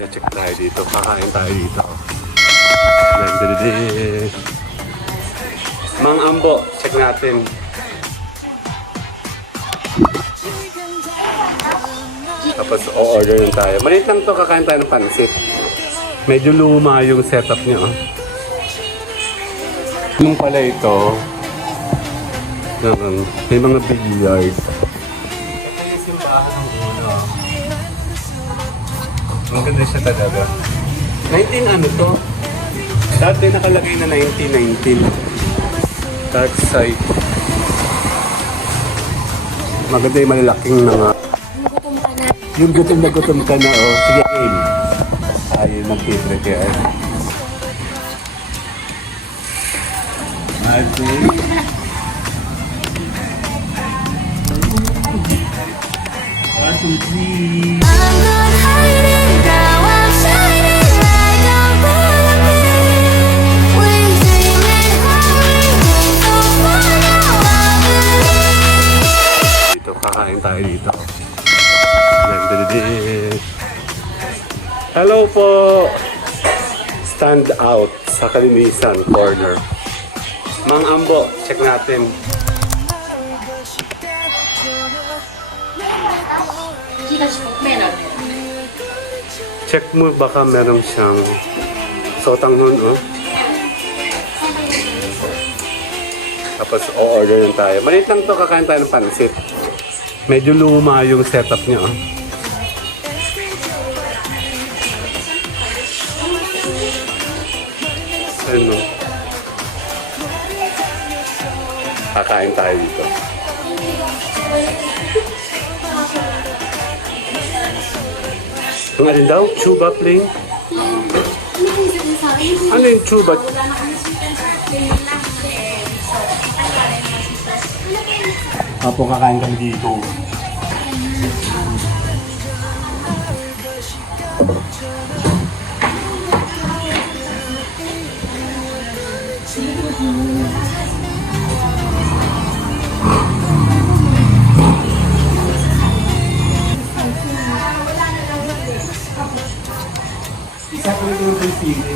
Check tayo dito. Kakain tayo dito. Mang Ambo, check natin. Tapos o-order yun tayo. Maliit lang to, kakain tayo ng pansit. Medyo luma yung setup niya. Oh. Nung pala ito, um, may mga billiard. Maganda siya talaga. 19 ano to? Dati nakalagay na 1919. Dark side. Maganda yung malalaking mga... Yung gutom na gutom ka na, oh. Sige, game. Ayaw mag-prepare. Ate. One, two, three. I'm out sa Kalinisan Corner. Mang Ambo, check natin. Check mo baka meron siyang sotanghon, oh. Tapos o-order yun tayo. Maliit lang to, kakain tayo ng pansit. Medyo luma yung setup niya, oh. Ano? Kakain tayo dito. Yung alin daw? Chuba plain? Ano yung chuba? Apo, kakain kami dito. Isa ko yung yung pili.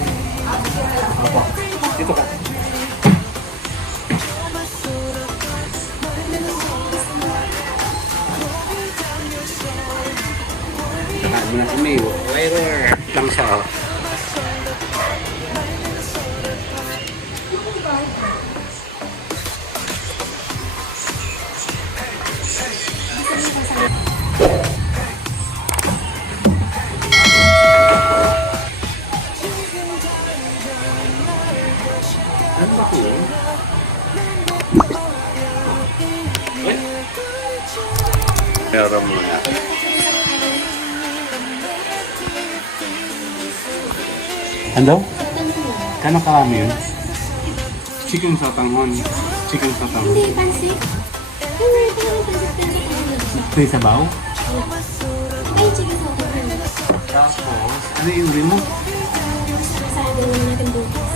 Ano? Kano karami yun? Chicken sa tanghon. Chicken sa tanghon. Hindi, pansit. May sabaw? Ay, chicken sa akin. Tapos, ano yung rin mo? Natin bukas.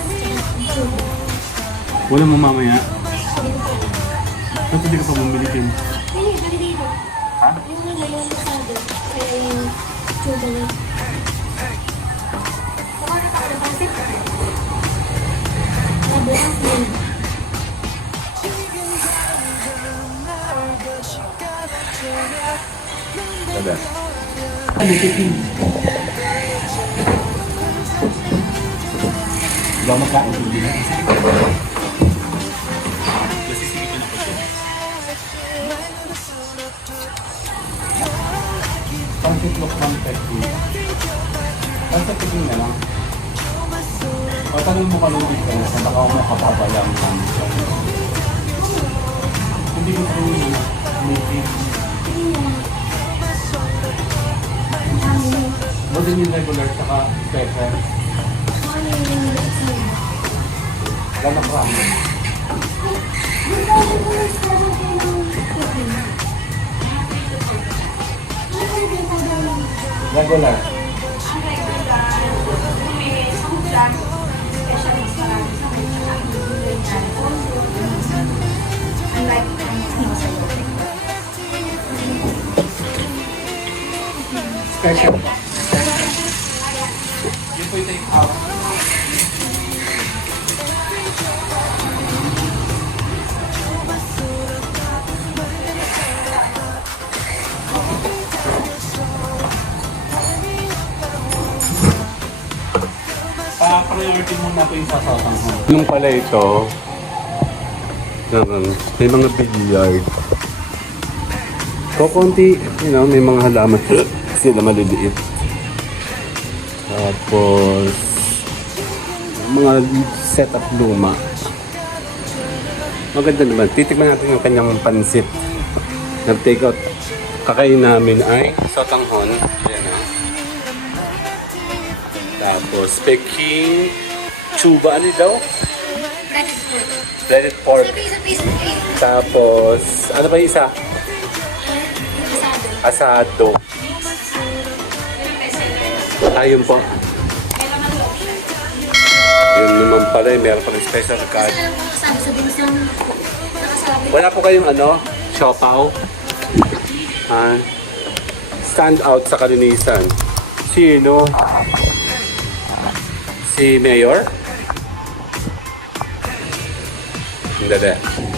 Wala mo mamaya. Hindi. Ba't hindi ka pa bumili din? Ay, hali dito. Ha? Yung ano, yung pasado. Kaya yung na. Ano titin? Wala makain hindi na. Pansit look 150. Pansit titin na lang. O tanong mo hindi ka na sa baka mo kapabalang lang siya. Hindi ko po meeting. Mo din yung regular saka special. Ano Ketchup. Yun po out. Pa-priority muna po yung sasawang mo. Nung pala ito, naman, may mga billiard. Kukunti, you know, may mga halaman sila maliliit. Tapos, mga setup luma. Maganda naman. Titikman natin yung kanyang pansit. Nag-take out. Kakain namin ay sotanghon. Ayan o. Tapos, Peking chuba. Ano daw? Breaded pork. Tapos, ano ba isa? Asado. Ayun po. Yun naman pala, eh, meron pa ng special card. Wala po kayong ano, siopaw? Ah, stand out sa kalinisan. Sino? Si Mayor? Hindi.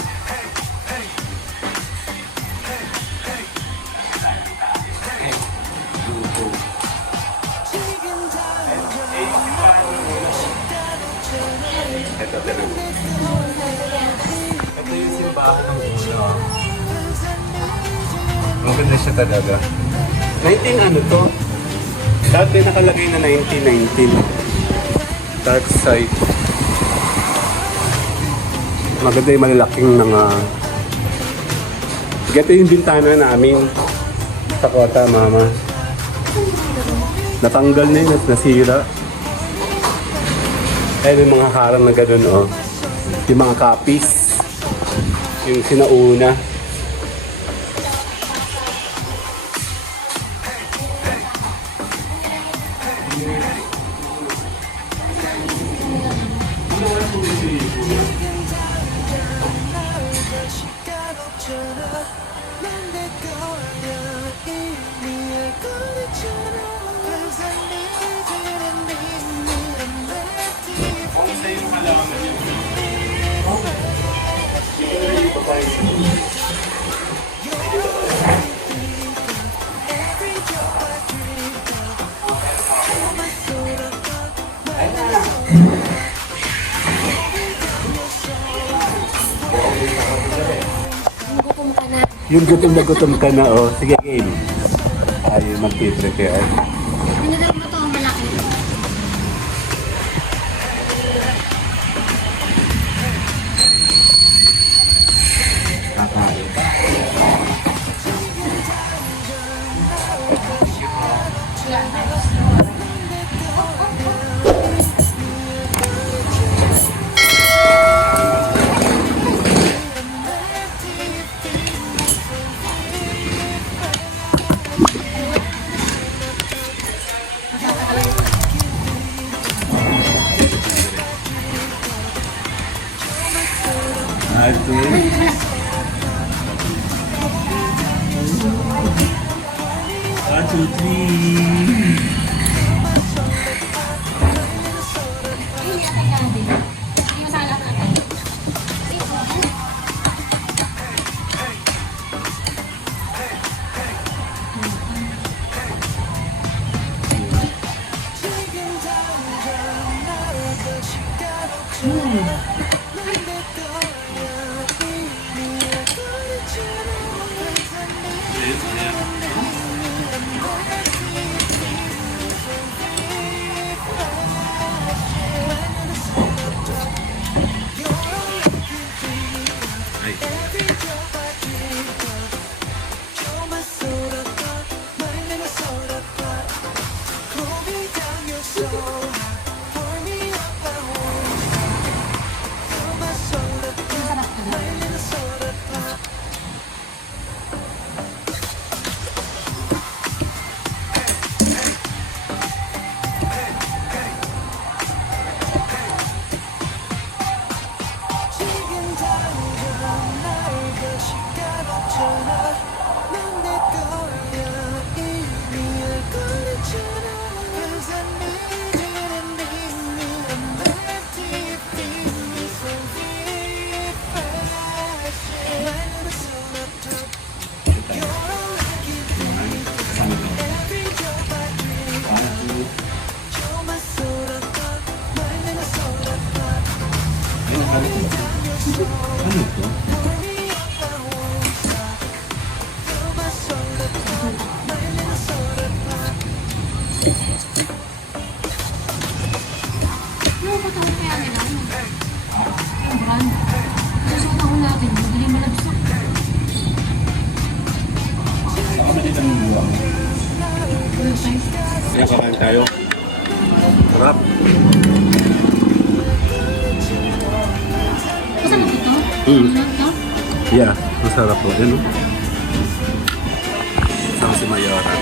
Yung simbahan ng ulo. Maganda siya talaga. 19 ano to? Dati nakalagay na 1919. Dark side. Maganda yung malalaking mga... Ito yung bintana namin sa kota, mama. Natanggal na yun at nasira. Ay, may mga harang na ganun, oh. Yung mga copies. Yung sinauna. Yung gutom na gutom ka na, oh. Sige, game. Tayo mag-prepare. Dinadal mo to ang malaki. Kakain. Ate. to please. Brand. Susuot ako natin. Hindi malabsak. Sa kapatid ang buwang. Kaya kakain tayo. Sarap. Masarap ito? Mm. Yeah, masarap po. Yan, oh. Isang si Mayora.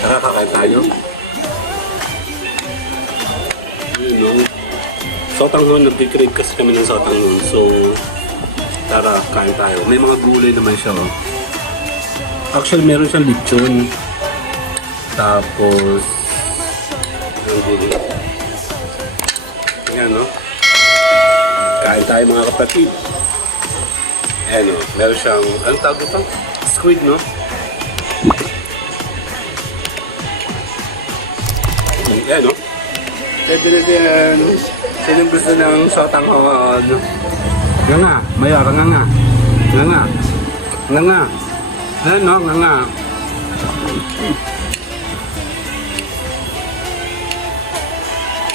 Tara, kakain tayo. Yun, no? Sotang noon, nag-crave kasi kami ng sotang. So, tara, kain tayo. May mga gulay naman siya, oh. Actually, meron siyang lechon. Tapos, ang gulay. Yan, no? Kain tayo mga kapatid. Ayan o, meron siyang, anong tawag ito? Squid, no? Ayan o. Pwede na. Sinong gusto ng sotang hoon? Nga nga, mayara nga nga. Nga nga. Nga nga. Ayan no, nga nga.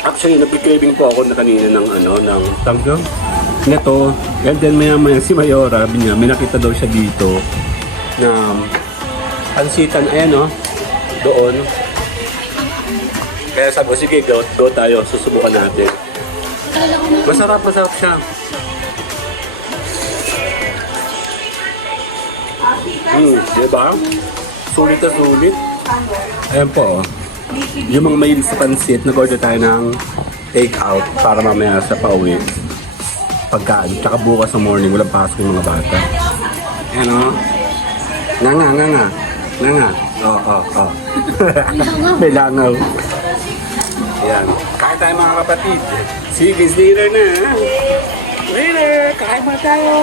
Actually, nag-craving po ako na kanina ng ano, ng tanggol. Neto, and then maya maya si Mayora, niya, may nakita daw siya dito na pansitan, ayan o, doon. Kaya sabi ko, sige, go, go tayo, susubukan natin. Masarap, masarap siya. Hmm, di ba? Sulit na sulit. Ayan po, oh. Yung mga mahilig sa pansit, nag-order tayo ng take out para mamaya sa pauwi. Pagkaan. Tsaka bukas sa morning, walang pasok yung mga bata. Ayan o. Nga nga, nga nga. Nga nga. Oo, oo, oo. May langaw. Ayan. Kain tayo mga kapatid. Sige, later na. Later! Kain mo tayo!